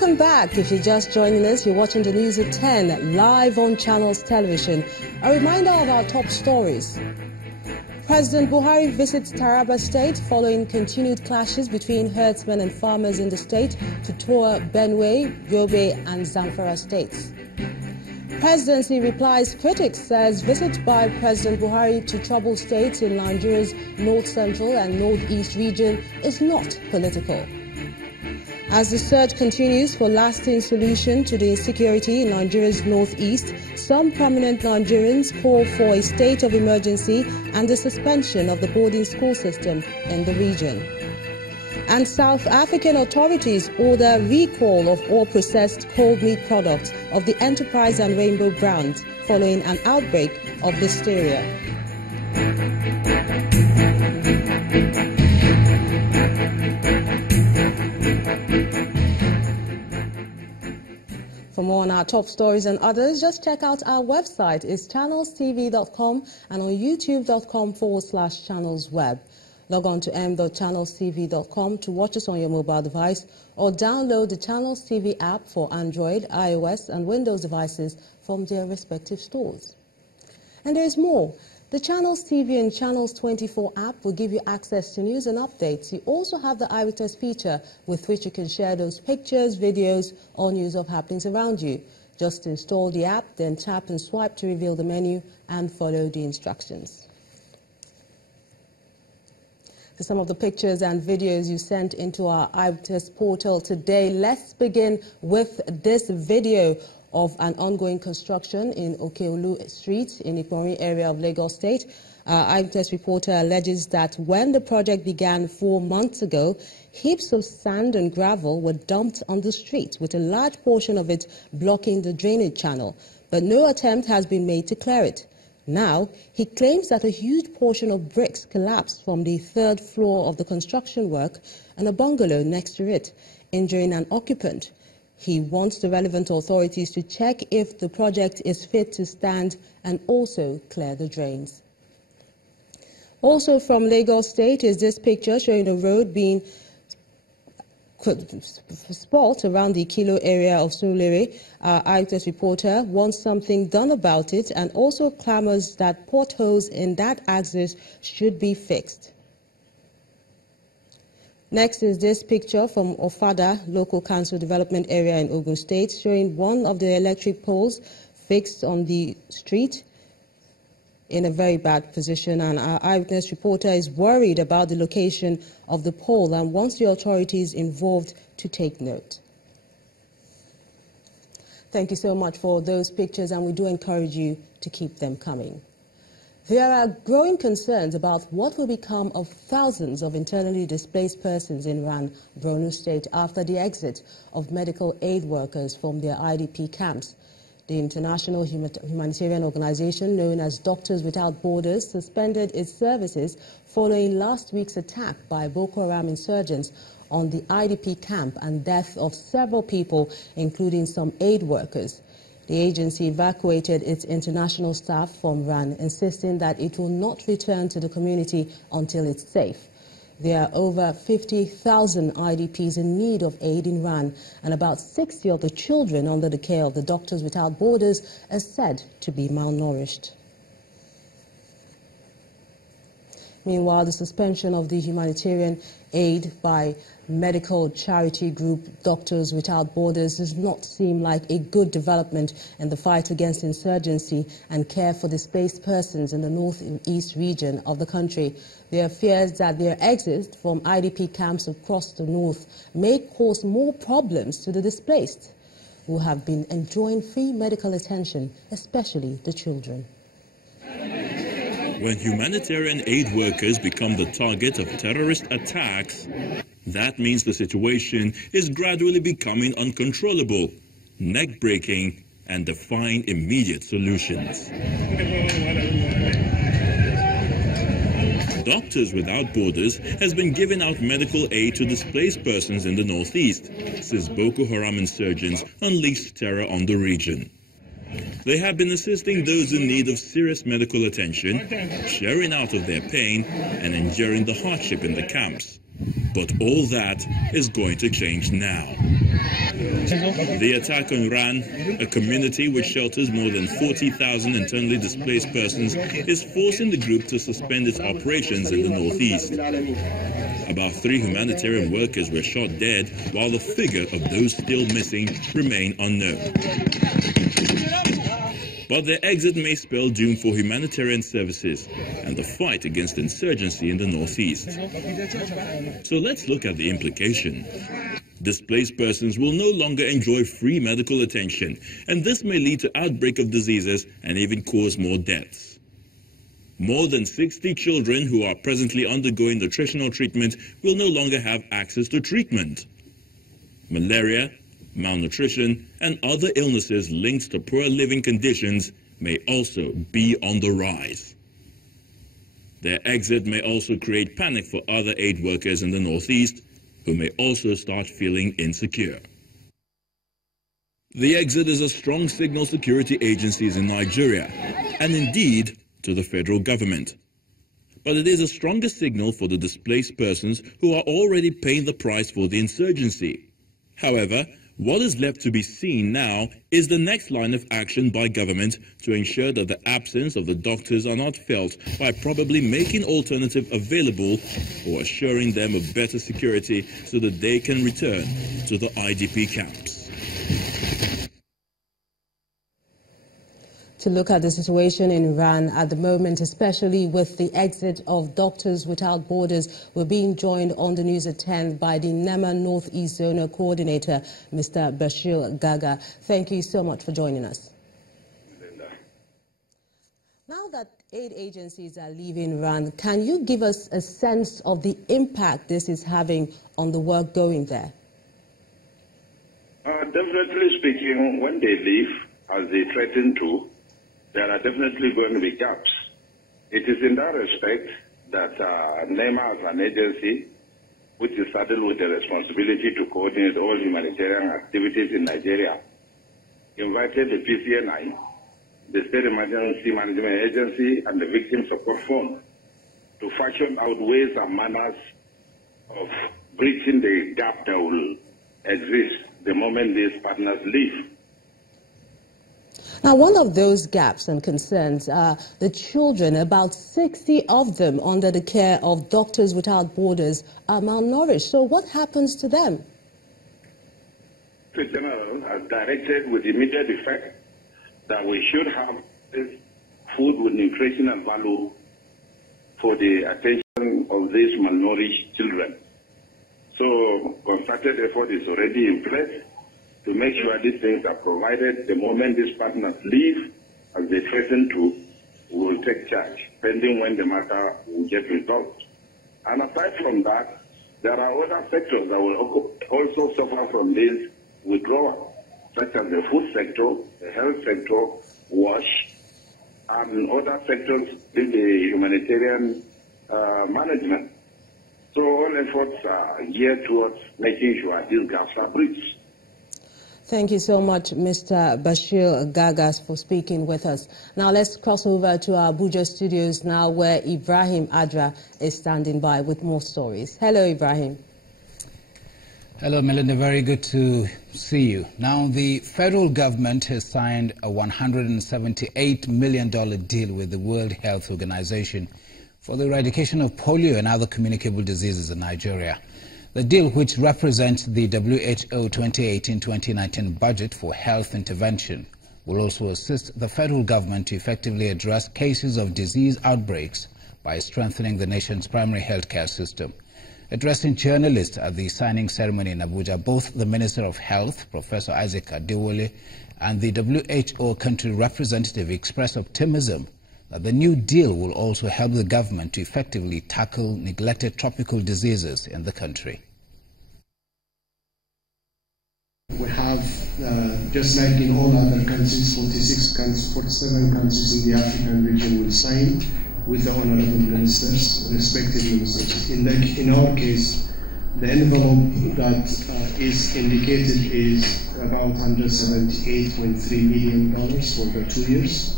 Welcome back. If you're just joining us, you're watching the news at 10 live on Channels Television. A reminder of our top stories. President Buhari visits Taraba State following continued clashes between herdsmen and farmers in the state to tour Benue, Yobe and Zamfara states. Presidency replies critics, says visit by President Buhari to troubled states in Nigeria's north-central and north-east region is not political. As the search continues for lasting solution to the insecurity in Nigeria's northeast, some prominent Nigerians call for a state of emergency and the suspension of the boarding school system in the region. And South African authorities order recall of all processed cold meat products of the Enterprise and Rainbow brands following an outbreak of listeria. For more on our top stories and others, just check out our website. It's channelstv.com and on youtube.com/channelsweb. Log on to m.channelstv.com to watch us on your mobile device or download the Channels TV app for Android, iOS and Windows devices from their respective stores. And there is more. The Channels TV and Channels 24 app will give you access to news and updates. You also have the Eyewitness feature with which you can share those pictures, videos, or news of happenings around you. Just install the app, then tap and swipe to reveal the menu and follow the instructions. To some of the pictures and videos you sent into our Eyewitness portal today, let's begin with this video of an ongoing construction in Okeolu Street in the Ipori area of Lagos State. Eyewitness reporter alleges that when the project began 4 months ago, heaps of sand and gravel were dumped on the street, with a large portion of it blocking the drainage channel. But no attempt has been made to clear it. Now, he claims that a huge portion of bricks collapsed from the 3rd floor of the construction work and a bungalow next to it, injuring an occupant. He wants the relevant authorities to check if the project is fit to stand and also clear the drains. Also from Lagos State is this picture showing the road being spot around the Kilo area of Surulere. Our Eyewitness reporter wants something done about it and also clamors that potholes in that axis should be fixed. Next is this picture from Ofada Local Council Development Area in Ogun State, showing one of the electric poles fixed on the street in a very bad position. And our Eyewitness reporter is worried about the location of the pole and wants the authorities involved to take note. Thank you so much for those pictures, and we do encourage you to keep them coming. There are growing concerns about what will become of thousands of internally displaced persons in Ran, Borno State, after the exit of medical aid workers from their IDP camps. The international humanitarian organization known as Doctors Without Borders suspended its services following last week's attack by Boko Haram insurgents on the IDP camp and death of several people, including some aid workers. The agency evacuated its international staff from Ran, insisting that it will not return to the community until it's safe. There are over 50,000 IDPs in need of aid in Ran, and about 60 of the children under the care of the Doctors Without Borders are said to be malnourished. Meanwhile, the suspension of the humanitarian aid by medical charity group Doctors Without Borders does not seem like a good development in the fight against insurgency and care for displaced persons in the north and east region of the country. There are fears that their exit from IDP camps across the north may cause more problems to the displaced, who have been enjoying free medical attention, especially the children. When humanitarian aid workers become the target of terrorist attacks, that means the situation is gradually becoming uncontrollable, neck-breaking, and defying immediate solutions. Doctors Without Borders has been giving out medical aid to displaced persons in the northeast since Boko Haram insurgents unleashed terror on the region. They have been assisting those in need of serious medical attention, sharing out of their pain, and enduring the hardship in the camps. But all that is going to change now. The attack on Ran, a community which shelters more than 40,000 internally displaced persons, is forcing the group to suspend its operations in the northeast. About 3 humanitarian workers were shot dead, while the figure of those still missing remain unknown. But their exit may spell doom for humanitarian services and the fight against insurgency in the northeast. So let's look at the implication. Displaced persons will no longer enjoy free medical attention, and this may lead to outbreak of diseases and even cause more deaths. More than 60 children who are presently undergoing nutritional treatment will no longer have access to treatment. Malaria, malnutrition, and other illnesses linked to poor living conditions may also be on the rise. Their exit may also create panic for other aid workers in the northeast, who may also start feeling insecure. The exit is a strong signal to security agencies in Nigeria, and indeed to the federal government. But it is a stronger signal for the displaced persons who are already paying the price for the insurgency. However, what is left to be seen now is the next line of action by government to ensure that the absence of the doctors are not felt by probably making alternative available or assuring them of better security so that they can return to the IDP camps. To look at the situation in Iran at the moment, especially with the exit of Doctors Without Borders, we're being joined on the news at 10 by the NEMA Northeast Zonal Coordinator, Mr. Bashir Gaga. Thank you so much for joining us. Now that aid agencies are leaving Iran, can you give us a sense of the impact this is having on the work going there? Definitely speaking, when they leave, as they threaten to, there are definitely going to be gaps. It is in that respect that NEMA as an agency, which is saddled with the responsibility to coordinate all humanitarian activities in Nigeria, invited the PCNI, the State Emergency Management Agency, and the Victim Support Fund to fashion out ways and manners of bridging the gap that will exist the moment these partners leave. Now, one of those gaps and concerns are the children. About 60 of them under the care of Doctors Without Borders are malnourished. So what happens to them? The General has directed with immediate effect that we should have food with nutrition and value for the attention of these malnourished children. So concerted effort is already in place to make sure these things are provided. The moment these partners leave, as they threaten to, we will take charge, pending when the matter will get resolved. And aside from that, there are other sectors that will also suffer from this withdrawal, such as the food sector, the health sector, wash, and other sectors in the humanitarian management. So all efforts are geared towards making sure these gaps are bridged. Thank you so much, Mr. Bashir Gagas, for speaking with us. Now let's cross over to our Abuja studios now, where Ibrahim Adra is standing by with more stories. Hello, Ibrahim. Hello, Melinda. Very good to see you. Now, the federal government has signed a $178 million deal with the World Health Organization for the eradication of polio and other communicable diseases in Nigeria. The deal, which represents the WHO 2018-2019 budget for health intervention, will also assist the federal government to effectively address cases of disease outbreaks by strengthening the nation's primary health care system. Addressing journalists at the signing ceremony in Abuja, both the Minister of Health, Professor Isaac Adewole, and the WHO country representative expressed optimism that the new deal will also help the government to effectively tackle neglected tropical diseases in the country. We have, just like in all other countries, 47 countries in the African region will sign with the honorable ministers, respective ministers. In our case, the envelope that is indicated is about $178.3 million for the 2 years.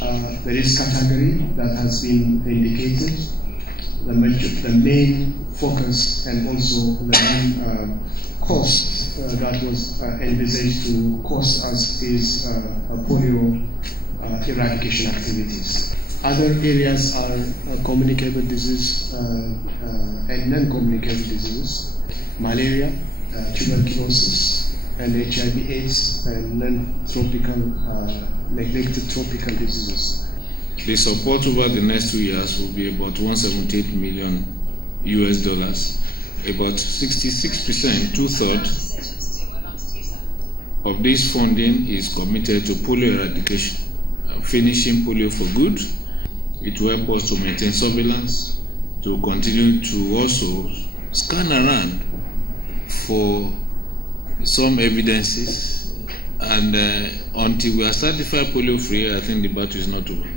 There is category that has been indicated, the main focus and also the main cost that was envisaged to cost us is polio eradication activities. Other areas are communicable disease and non-communicable diseases, malaria, tuberculosis, and HIV/AIDS, and non-tropical, neglected tropical diseases. The support over the next 2 years will be about $178 million. About 66%, two-thirds of this funding is committed to polio eradication, finishing polio for good. It will help us to maintain surveillance, to continue to also scan around for some evidences, and until we are certified polio-free, I think the battle is not over.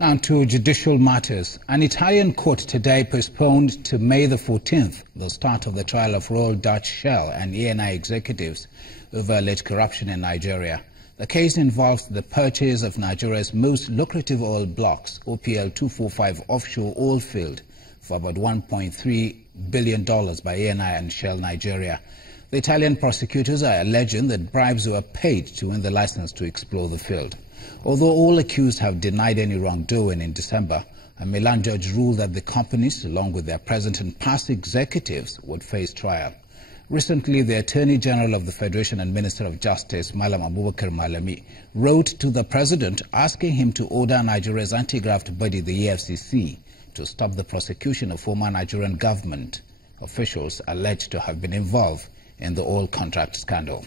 Now to judicial matters. An Italian court today postponed to May the 14th the start of the trial of Royal Dutch Shell and ENI executives over alleged corruption in Nigeria. The case involves the purchase of Nigeria's most lucrative oil blocks, OPL 245 offshore oil field, for about $1.3 billion by ENI and Shell Nigeria. The Italian prosecutors are alleging that bribes were paid to win the license to explore the field. Although all accused have denied any wrongdoing, in December, a Milan judge ruled that the companies, along with their present and past executives, would face trial. Recently, the Attorney General of the Federation and Minister of Justice, Malam Abubakar Malami, wrote to the President asking him to order Nigeria's anti-graft body, the EFCC, to stop the prosecution of former Nigerian government officials alleged to have been involved in the oil contract scandal.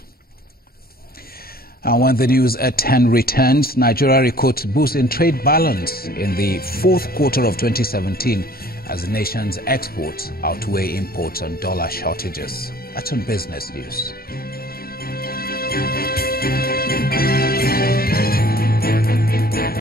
And when the news at 10 returns, Nigeria records boost in trade balance in the fourth quarter of 2017 as the nation's exports outweigh imports on dollar shortages. That's on Business News.